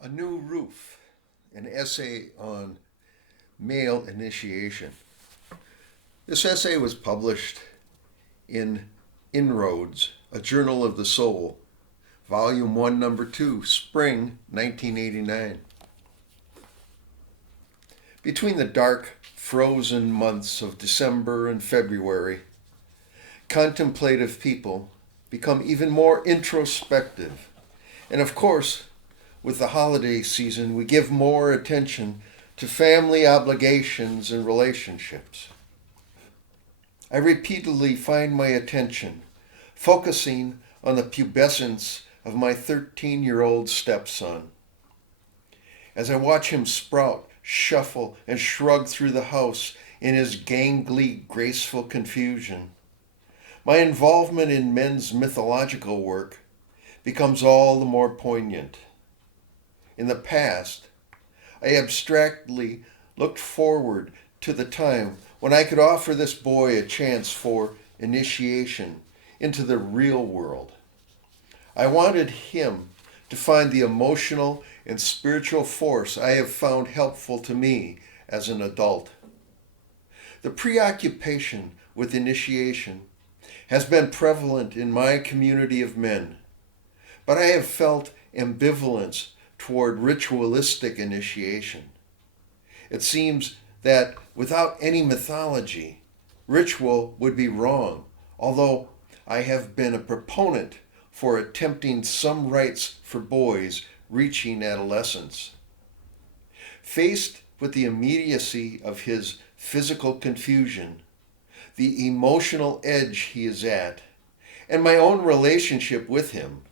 A New Roof, an essay on male initiation. This essay was published in Inroads, a journal of the soul, Volume 1, Number 2, Spring 1989. Between the dark, frozen months of December and February, contemplative people become even more introspective. And of course, with the holiday season, we give more attention to family obligations and relationships. I repeatedly find my attention focusing on the pubescence of my 13-year-old stepson. As I watch him sprout, shuffle, and shrug through the house in his gangly, graceful confusion, my involvement in men's mythological work becomes all the more poignant. In the past, I abstractly looked forward to the time when I could offer this boy a chance for initiation into the real world. I wanted him to find the emotional and spiritual force I have found helpful to me as an adult. The preoccupation with initiation has been prevalent in my community of men, but I have felt ambivalence toward ritualistic initiation. It seems that without any mythology, ritual would be wrong, although I have been a proponent for attempting some rites for boys reaching adolescence. Faced with the immediacy of his physical confusion, the emotional edge he is at, and my own relationship with him,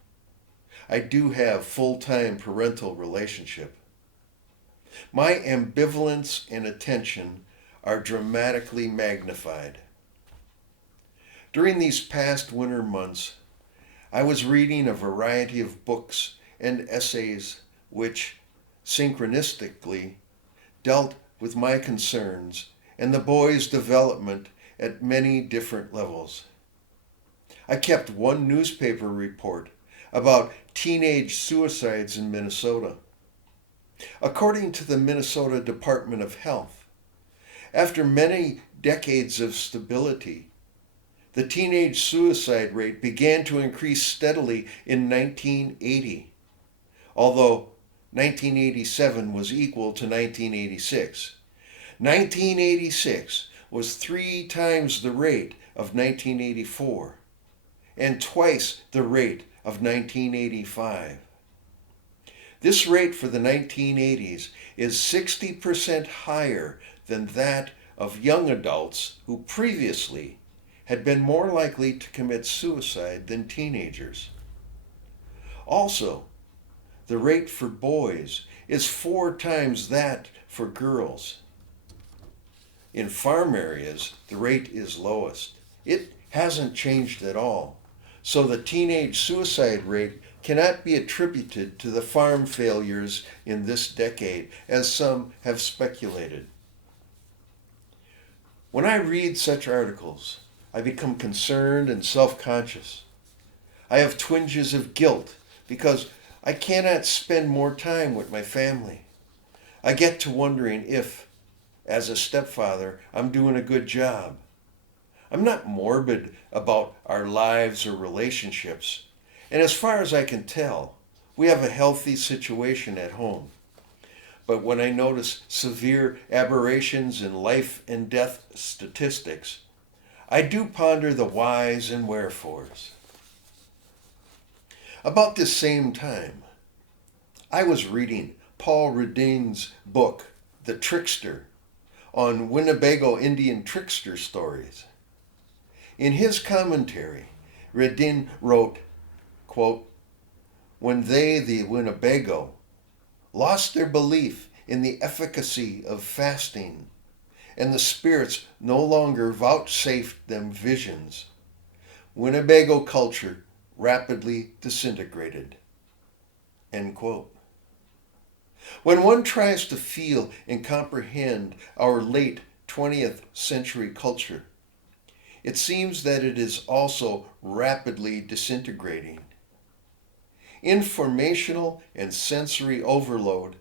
I do have full-time parental relationship. My ambivalence and attention are dramatically magnified. During these past winter months, I was reading a variety of books and essays which, synchronistically, dealt with my concerns and the boy's development at many different levels. I kept one newspaper report about teenage suicides in Minnesota. According to the Minnesota Department of Health, after many decades of stability, the teenage suicide rate began to increase steadily in 1980, although 1987 was equal to 1986. 1986 was 3 times the rate of 1984 and twice the rate of 1985. This rate for the 1980s is 60% higher than that of young adults who previously had been more likely to commit suicide than teenagers. Also, the rate for boys is 4 times that for girls. In farm areas, the rate is lowest. It hasn't changed at all. So the teenage suicide rate cannot be attributed to the farm failures in this decade, as some have speculated. When I read such articles, I become concerned and self-conscious. I have twinges of guilt because I cannot spend more time with my family. I get to wondering if, as a stepfather, I'm doing a good job. I'm not morbid about our lives or relationships, and as far as I can tell, we have a healthy situation at home. But when I notice severe aberrations in life and death statistics, I do ponder the whys and wherefores. About this same time, I was reading Paul Redin's book, The Trickster, on Winnebago Indian trickster stories. In his commentary, Redin wrote, quote, "When they, the Winnebago, lost their belief in the efficacy of fasting, and the spirits no longer vouchsafed them visions, Winnebago culture rapidly disintegrated." End quote. When one tries to feel and comprehend our late 20th century culture, it seems that it is also rapidly disintegrating. Informational and sensory overload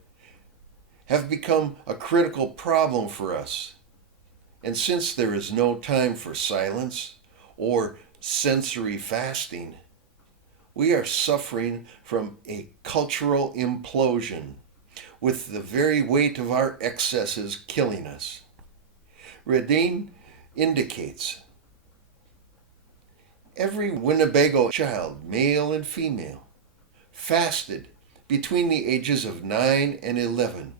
have become a critical problem for us. And since there is no time for silence or sensory fasting, we are suffering from a cultural implosion, with the very weight of our excesses killing us. Redin indicates every Winnebago child, male and female, fasted between the ages of 9 and 11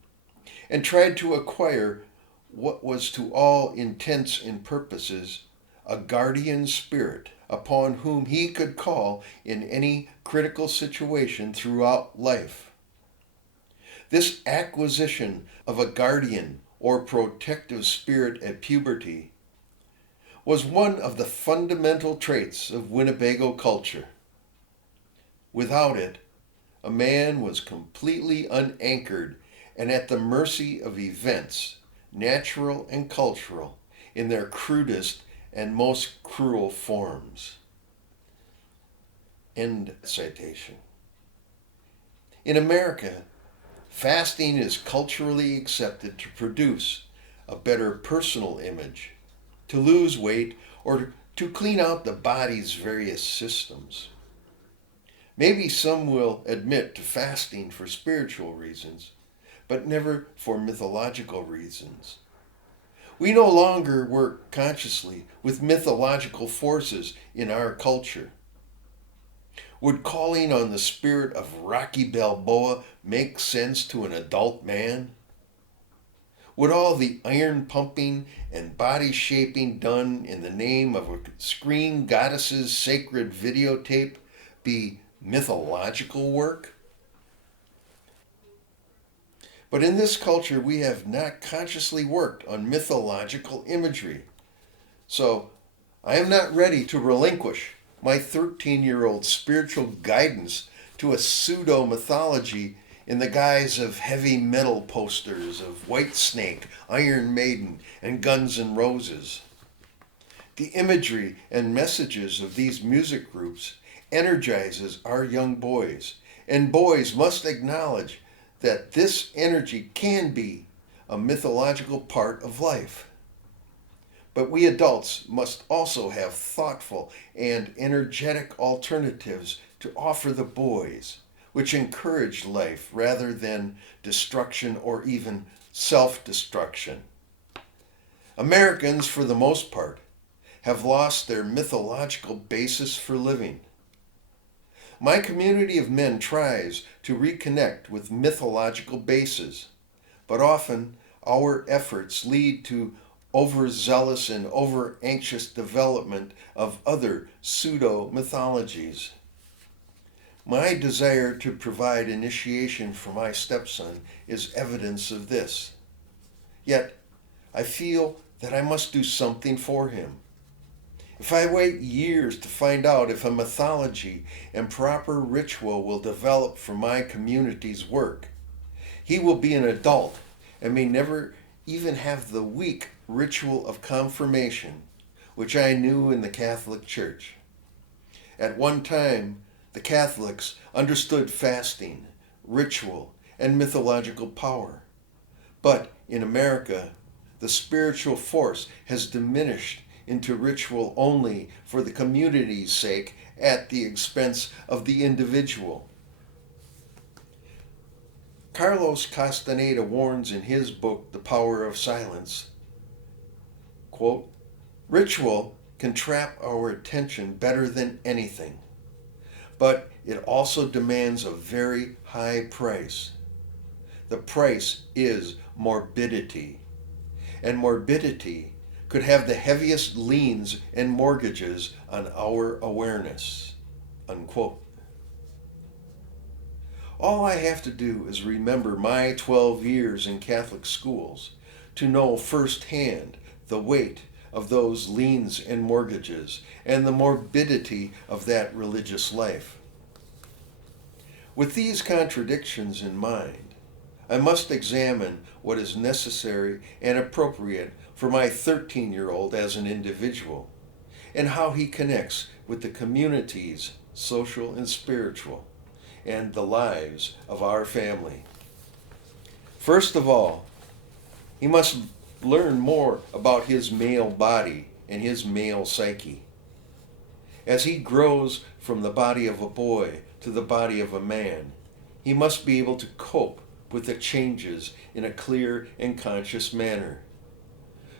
and tried to acquire what was to all intents and purposes a guardian spirit upon whom he could call in any critical situation throughout life. This acquisition of a guardian or protective spirit at puberty was one of the fundamental traits of Winnebago culture. Without it, a man was completely unanchored and at the mercy of events, natural and cultural, in their crudest and most cruel forms. End citation. In America, fasting is culturally accepted to produce a better personal image, to lose weight, or to clean out the body's various systems. Maybe some will admit to fasting for spiritual reasons, but never for mythological reasons. We no longer work consciously with mythological forces in our culture. Would calling on the spirit of Rocky Balboa make sense to an adult man? Would all the iron pumping and body shaping done in the name of a screen goddess's sacred videotape be mythological work? But in this culture, we have not consciously worked on mythological imagery. So I am not ready to relinquish my 13-year-old spiritual guidance to a pseudo-mythology in the guise of heavy metal posters of Whitesnake, Iron Maiden, and Guns N' Roses. The imagery and messages of these music groups energizes our young boys, and boys must acknowledge that this energy can be a mythological part of life. But we adults must also have thoughtful and energetic alternatives to offer the boys, which encourage life rather than destruction or even self-destruction. Americans, for the most part, have lost their mythological basis for living. My community of men tries to reconnect with mythological bases, but often our efforts lead to overzealous and over-anxious development of other pseudo-mythologies. My desire to provide initiation for my stepson is evidence of this. Yet, I feel that I must do something for him. If I wait years to find out if a mythology and proper ritual will develop for my community's work, he will be an adult and may never even have the weak ritual of confirmation, which I knew in the Catholic Church. At one time, the Catholics understood fasting, ritual, and mythological power. But in America, the spiritual force has diminished into ritual only for the community's sake at the expense of the individual. Carlos Castaneda warns in his book, The Power of Silence, quote, "Ritual can trap our attention better than anything, but it also demands a very high price. The price is morbidity, and morbidity could have the heaviest liens and mortgages on our awareness," unquote. All I have to do is remember my 12 years in Catholic schools to know firsthand the weight of those liens and mortgages and the morbidity of that religious life. With these contradictions in mind, I must examine what is necessary and appropriate for my 13-year-old as an individual, and how he connects with the community's social and spiritual, and the lives of our family. First of all, he must learn more about his male body and his male psyche. As he grows from the body of a boy to the body of a man, he must be able to cope with the changes in a clear and conscious manner.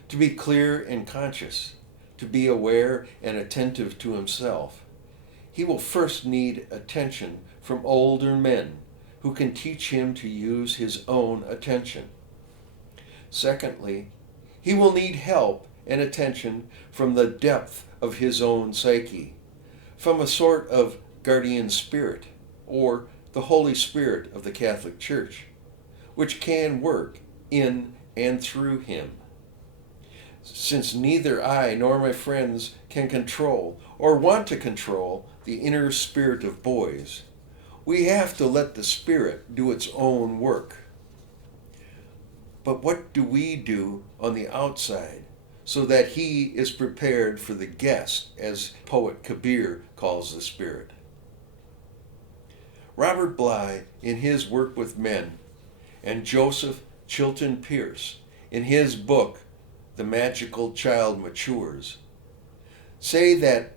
To be clear and conscious, to be aware and attentive to himself, he will first need attention from older men who can teach him to use his own attention. Secondly, he will need help and attention from the depth of his own psyche, from a sort of guardian spirit, or the Holy Spirit of the Catholic Church, which can work in and through him. Since neither I nor my friends can control or want to control the inner spirit of boys, we have to let the Spirit do its own work. But what do we do on the outside so that he is prepared for the guest, as poet Kabir calls the Spirit? Robert Bly, in his work with men, and Joseph Chilton Pearce, in his book, The Magical Child Matures, say that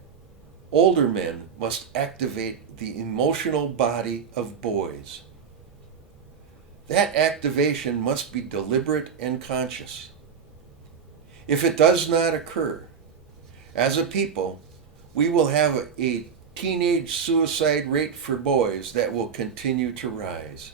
older men must activate the emotional body of boys. That activation must be deliberate and conscious. If it does not occur, as a people, we will have a teenage suicide rate for boys that will continue to rise.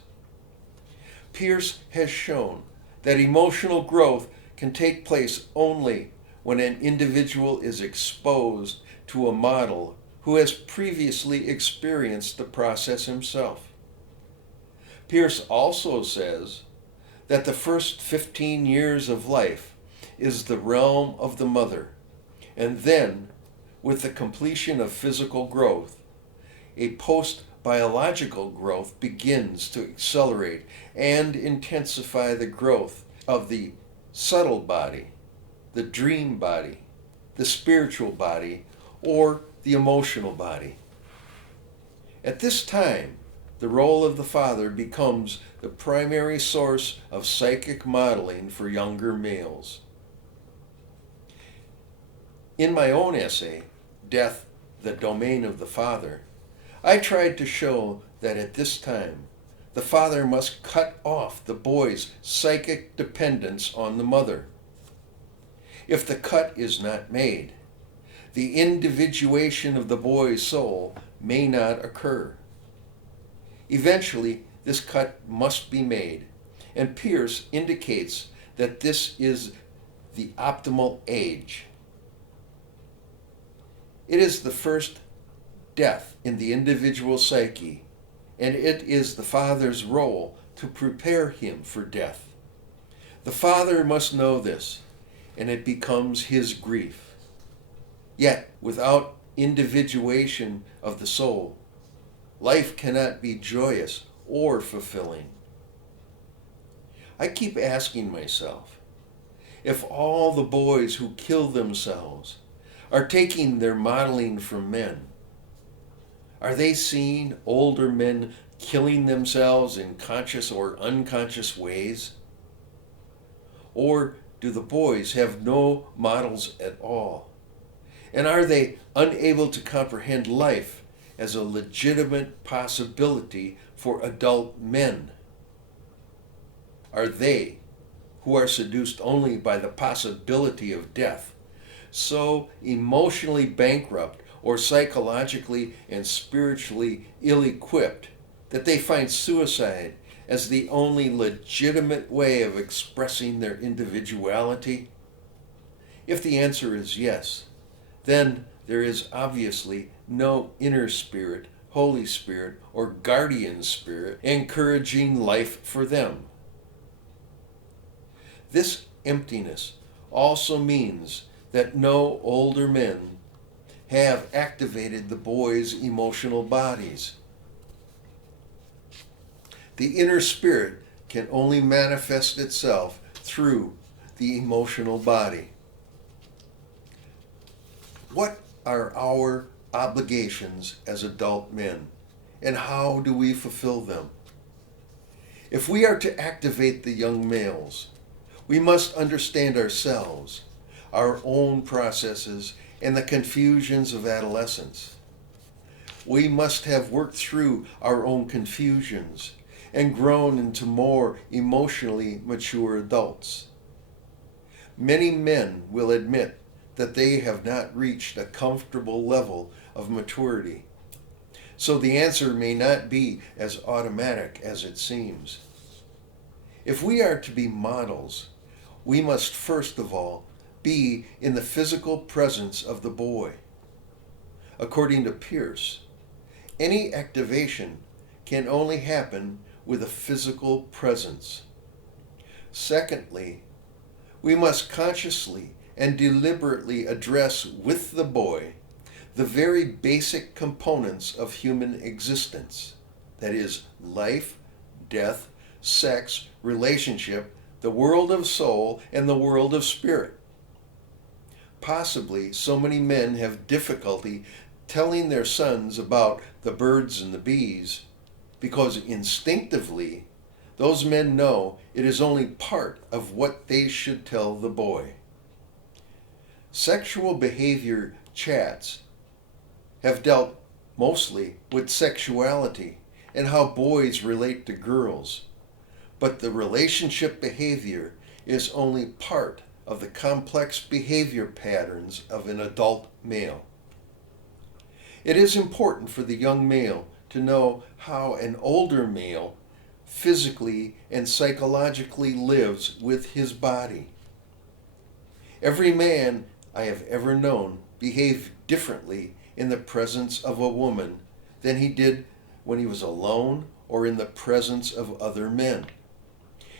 Pearce has shown that emotional growth can take place only when an individual is exposed to a model who has previously experienced the process himself. Pearce also says that the first 15 years of life is the realm of the mother, and then, with the completion of physical growth, a post-biological growth begins to accelerate and intensify the growth of the subtle body, the dream body, the spiritual body, or the emotional body. At this time, the role of the father becomes the primary source of psychic modeling for younger males. In my own essay, Death, the Domain of the Father, I tried to show that at this time, the father must cut off the boy's psychic dependence on the mother. If the cut is not made, the individuation of the boy's soul may not occur. Eventually, this cut must be made, and Pearce indicates that this is the optimal age. It is the first death in the individual psyche, and it is the father's role to prepare him for death. The father must know this, and it becomes his grief. Yet, without individuation of the soul, life cannot be joyous or fulfilling. I keep asking myself, if all the boys who kill themselves are taking their modeling from men, are they seeing older men killing themselves in conscious or unconscious ways? Or do the boys have no models at all? And are they unable to comprehend life as a legitimate possibility for adult men? Are they, who are seduced only by the possibility of death, so emotionally bankrupt or psychologically and spiritually ill-equipped that they find suicide as the only legitimate way of expressing their individuality? If the answer is yes, then there is obviously no inner spirit, Holy Spirit, or guardian spirit encouraging life for them. This emptiness also means that no older men have activated the boys' emotional bodies. The inner spirit can only manifest itself through the emotional body. What are our obligations as adult men and how do we fulfill them? If we are to activate the young males, we must understand ourselves, our own processes, and the confusions of adolescence. We must have worked through our own confusions and grown into more emotionally mature adults. Many men will admit that they have not reached a comfortable level of maturity, so the answer may not be as automatic as it seems. If we are to be models, we must first of all be in the physical presence of the boy. According to Pierce, any activation can only happen with a physical presence. Secondly, we must consciously and deliberately address with the boy the very basic components of human existence, that is, life, death, sex, relationship, the world of soul, and the world of spirit. Possibly so many men have difficulty telling their sons about the birds and the bees because instinctively those men know it is only part of what they should tell the boy. Sexual behavior chats have dealt mostly with sexuality and how boys relate to girls, but the relationship behavior is only part of the complex behavior patterns of an adult male. It is important for the young male to know how an older male physically and psychologically lives with his body. Every man I have ever known behaved differently in the presence of a woman than he did when he was alone or in the presence of other men.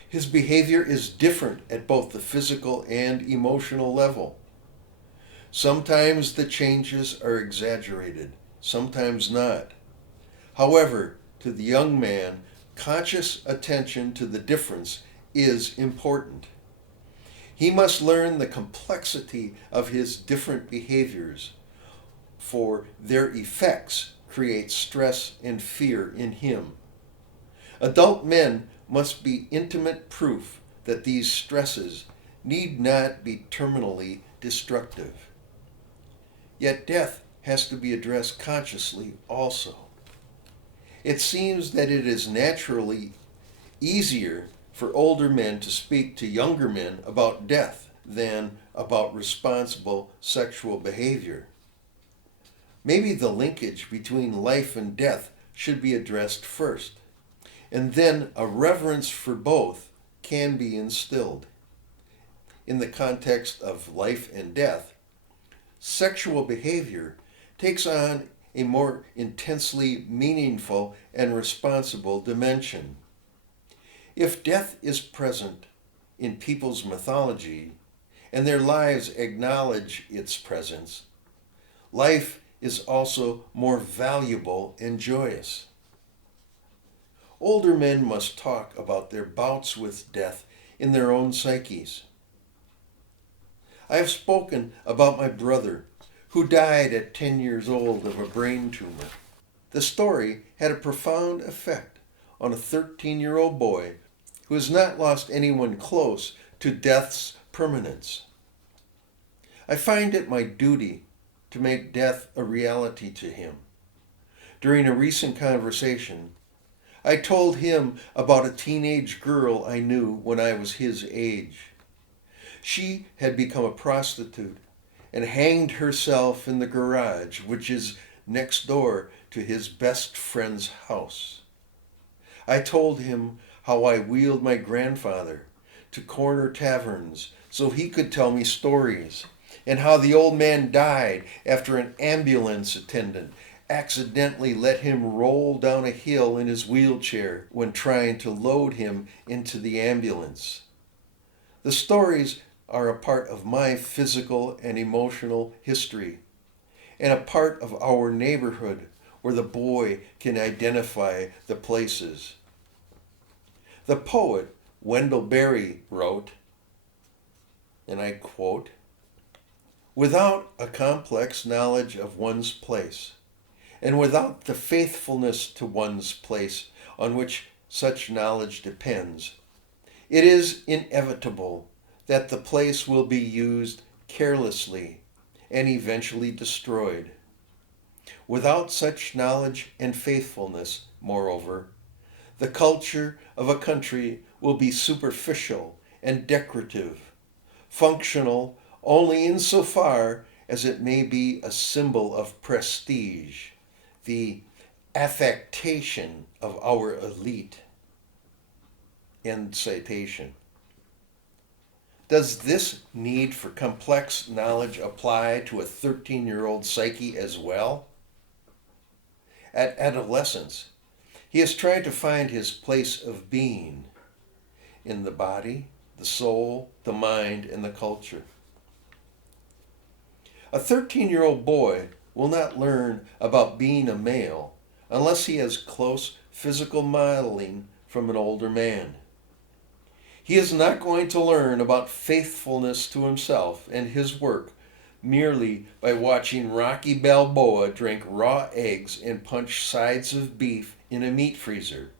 His behavior is different at both the physical and emotional level. Sometimes the changes are exaggerated, sometimes not. However, to the young man, conscious attention to the difference is important. He must learn the complexity of his different behaviors, for their effects create stress and fear in him. Adult men must be intimate proof that these stresses need not be terminally destructive. Yet death has to be addressed consciously also. It seems that it is naturally easier for older men to speak to younger men about death than about responsible sexual behavior. Maybe the linkage between life and death should be addressed first, and then a reverence for both can be instilled. In the context of life and death, sexual behavior takes on a more intensely meaningful and responsible dimension. If death is present in people's mythology and their lives acknowledge its presence, life is also more valuable and joyous. Older men must talk about their bouts with death in their own psyches. I have spoken about my brother who died at 10 years old of a brain tumor. The story had a profound effect on a 13-year-old boy who has not lost anyone close to death's permanence. I find it my duty to make death a reality to him. During a recent conversation, I told him about a teenage girl I knew when I was his age. She had become a prostitute and hanged herself in the garage, which is next door to his best friend's house. I told him how I wheeled my grandfather to corner taverns so he could tell me stories, and how the old man died after an ambulance attendant accidentally let him roll down a hill in his wheelchair when trying to load him into the ambulance. The stories are a part of my physical and emotional history, and a part of our neighborhood where the boy can identify the places. The poet Wendell Berry wrote, and I quote, "Without a complex knowledge of one's place, and without the faithfulness to one's place on which such knowledge depends, it is inevitable that the place will be used carelessly and eventually destroyed. Without such knowledge and faithfulness, moreover, the culture of a country will be superficial and decorative, functional only insofar as it may be a symbol of prestige, the affectation of our elite. End citation. Does this need for complex knowledge apply to a 13-year-old psyche as well? At adolescence, he is trying to find his place of being in the body, the soul, the mind, and the culture. A 13-year-old boy will not learn about being a male unless he has close physical modeling from an older man. He is not going to learn about faithfulness to himself and his work merely by watching Rocky Balboa drink raw eggs and punch sides of beef in a meat freezer,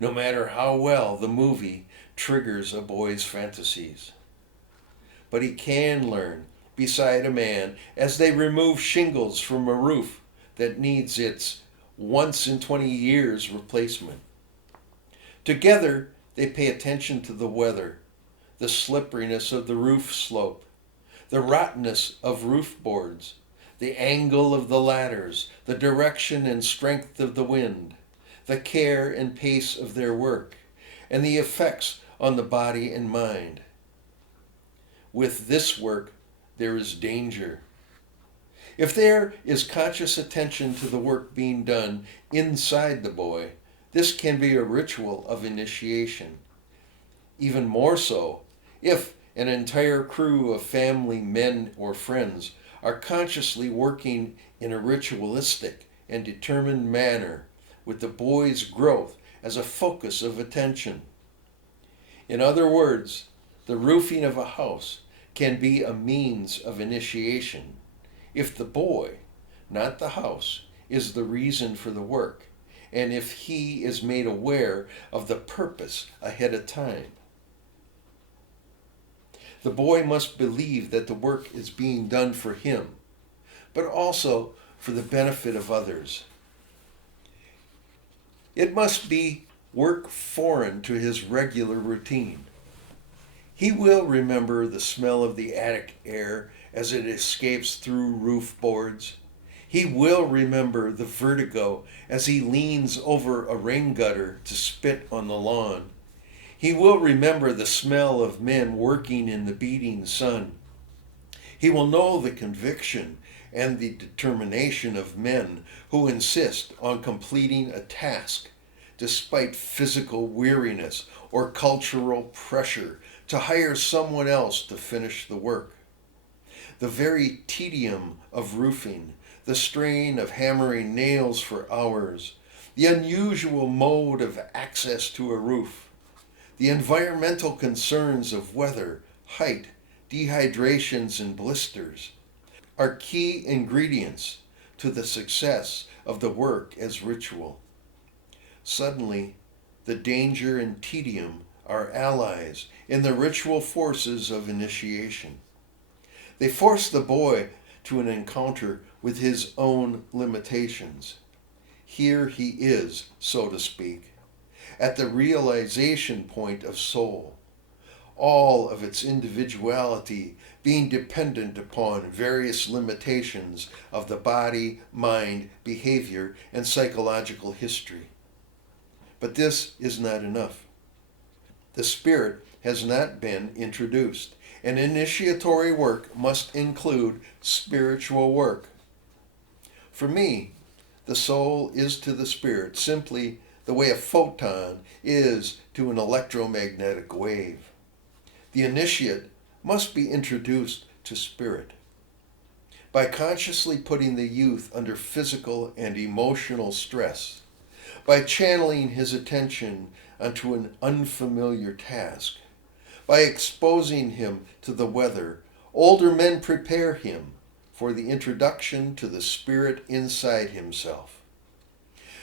no matter how well the movie triggers a boy's fantasies. But he can learn beside a man as they remove shingles from a roof that needs its once in 20 years replacement. Together, they pay attention to the weather, the slipperiness of the roof slope, the rottenness of roof boards, the angle of the ladders, the direction and strength of the wind, the care and pace of their work, and the effects on the body and mind. With this work, there is danger. If there is conscious attention to the work being done inside the boy, this can be a ritual of initiation. Even more so, if an entire crew of family men or friends are consciously working in a ritualistic and determined manner with the boy's growth as a focus of attention. In other words, the roofing of a house can be a means of initiation if the boy, not the house, is the reason for the work, and if he is made aware of the purpose ahead of time. The boy must believe that the work is being done for him, but also for the benefit of others. It must be work foreign to his regular routine. He will remember the smell of the attic air as it escapes through roof boards. He will remember the vertigo as he leans over a rain gutter to spit on the lawn. He will remember the smell of men working in the beating sun. He will know the conviction and the determination of men who insist on completing a task despite physical weariness or cultural pressure to hire someone else to finish the work. The very tedium of roofing, the strain of hammering nails for hours, the unusual mode of access to a roof, the environmental concerns of weather, height, dehydrations, and blisters are key ingredients to the success of the work as ritual. Suddenly, the danger and tedium are allies in the ritual forces of initiation. They force the boy to an encounter with his own limitations. Here he is, so to speak, at the realization point of soul, all of its individuality being dependent upon various limitations of the body, mind, behavior, and psychological history. But this is not enough. The spirit has not been introduced, and initiatory work must include spiritual work. For me, the soul is to the spirit simply the way a photon is to an electromagnetic wave. The initiate must be introduced to spirit. By consciously putting the youth under physical and emotional stress, by channeling his attention onto an unfamiliar task, by exposing him to the weather, older men prepare him for the introduction to the spirit inside himself.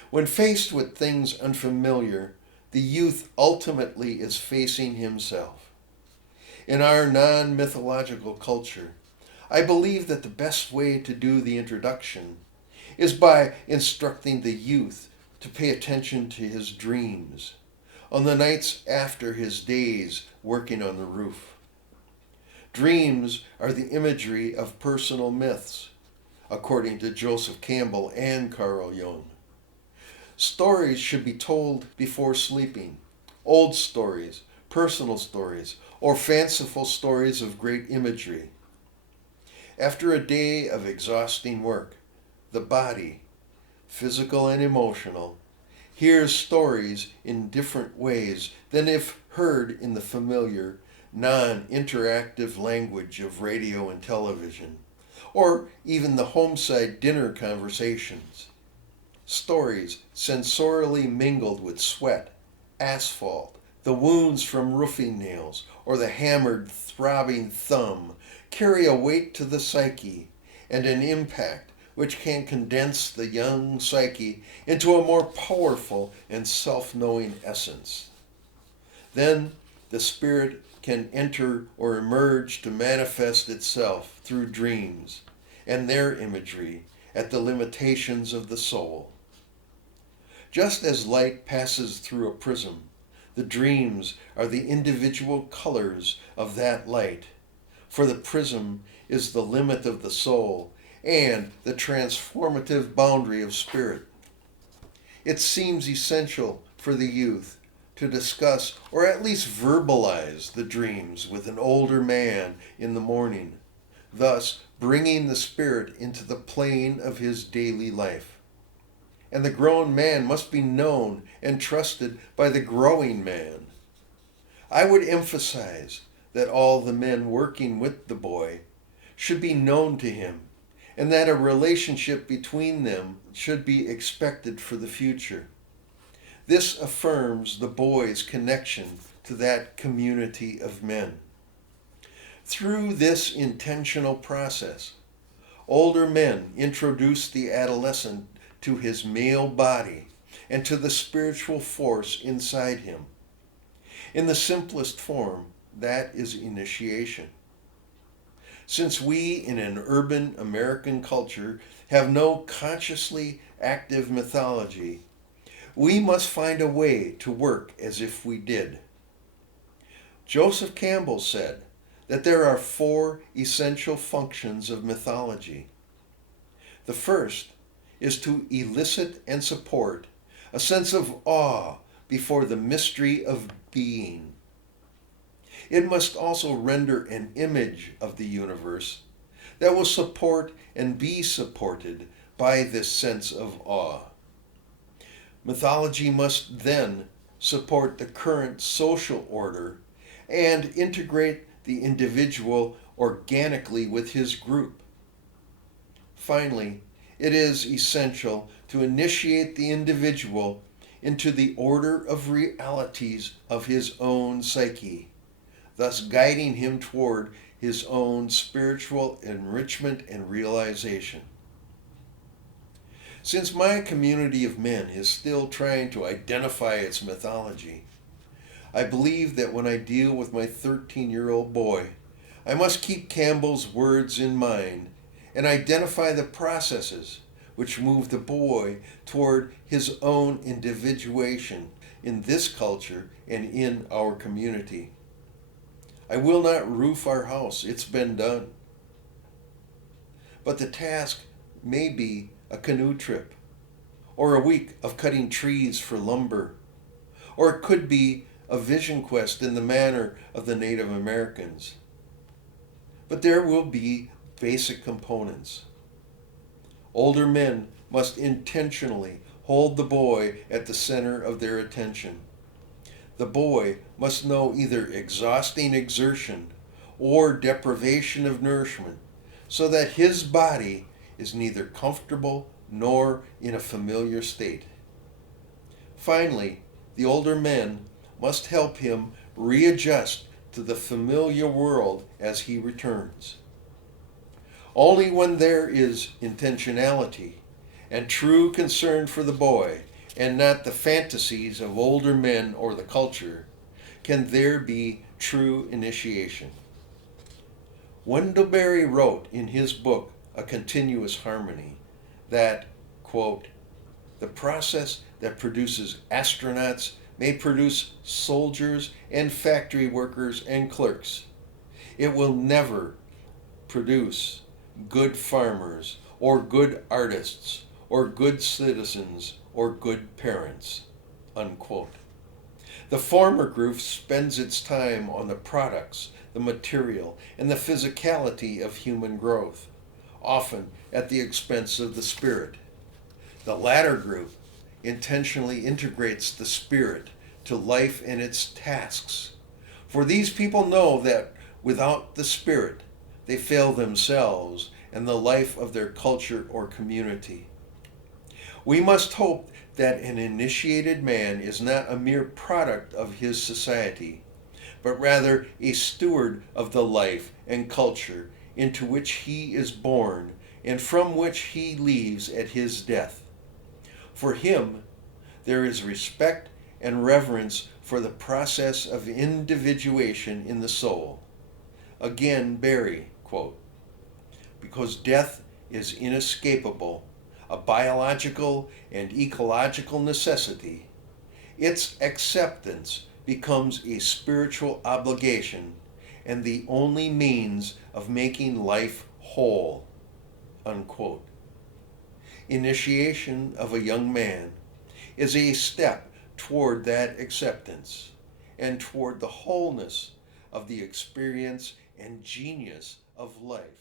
When faced with things unfamiliar, the youth ultimately is facing himself. In our non-mythological culture, I believe that the best way to do the introduction is by instructing the youth to pay attention to his dreams on the nights after his days working on the roof. Dreams are the imagery of personal myths, according to Joseph Campbell and Carl Jung. Stories should be told before sleeping. Old stories, personal stories, or fanciful stories of great imagery. After a day of exhausting work, the body, physical and emotional, hears stories in different ways than if heard in the familiar, non-interactive language of radio and television, or even the homeside dinner conversations. Stories sensorially mingled with sweat, asphalt, the wounds from roofing nails, or the hammered, throbbing thumb carry a weight to the psyche and an impact which can condense the young psyche into a more powerful and self-knowing essence. Then the spirit can enter or emerge to manifest itself through dreams and their imagery at the limitations of the soul. Just as light passes through a prism, the dreams are the individual colors of that light, for the prism is the limit of the soul and the transformative boundary of spirit. It seems essential for the youth to discuss or at least verbalize the dreams with an older man in the morning, thus bringing the spirit into the plane of his daily life. And the grown man must be known and trusted by the growing man. I would emphasize that all the men working with the boy should be known to him, and that a relationship between them should be expected for the future. This affirms the boy's connection to that community of men. Through this intentional process, older men introduce the adolescent to his male body and to the spiritual force inside him. In the simplest form, that is initiation. Since we in an urban American culture have no consciously active mythology, we must find a way to work as if we did. Joseph Campbell said that there are 4 essential functions of mythology. The first is to elicit and support a sense of awe before the mystery of being. It must also render an image of the universe that will support and be supported by this sense of awe. Mythology must then support the current social order and integrate the individual organically with his group. Finally, it is essential to initiate the individual into the order of realities of his own psyche, thus guiding him toward his own spiritual enrichment and realization. Since my community of men is still trying to identify its mythology, I believe that when I deal with my 13-year-old boy, I must keep Campbell's words in mind and identify the processes which move the boy toward his own individuation in this culture and in our community. I will not roof our house, it's been done. But the task may be a canoe trip, or a week of cutting trees for lumber, or it could be a vision quest in the manner of the Native Americans. But there will be basic components. Older men must intentionally hold the boy at the center of their attention. The boy must know either exhausting exertion or deprivation of nourishment so that his body is neither comfortable nor in a familiar state. Finally, the older men must help him readjust to the familiar world as he returns. Only when there is intentionality and true concern for the boy, and not the fantasies of older men or the culture, can there be true initiation. Wendell Berry wrote in his book, A Continuous Harmony, that, quote, the process that produces astronauts may produce soldiers and factory workers and clerks. It will never produce good farmers or good artists or good citizens or good parents. Unquote. The former group spends its time on the products, the material, and the physicality of human growth, often at the expense of the spirit. The latter group intentionally integrates the spirit to life and its tasks. For these people know that without the spirit, they fail themselves and the life of their culture or community. We must hope that an initiated man is not a mere product of his society, but rather a steward of the life and culture into which he is born and from which he leaves at his death. For him, there is respect and reverence for the process of individuation in the soul. Again, Berry, quote, because death is inescapable, a biological and ecological necessity, its acceptance becomes a spiritual obligation and the only means of making life whole. Unquote. Initiation of a young man is a step toward that acceptance and toward the wholeness of the experience and genius of life.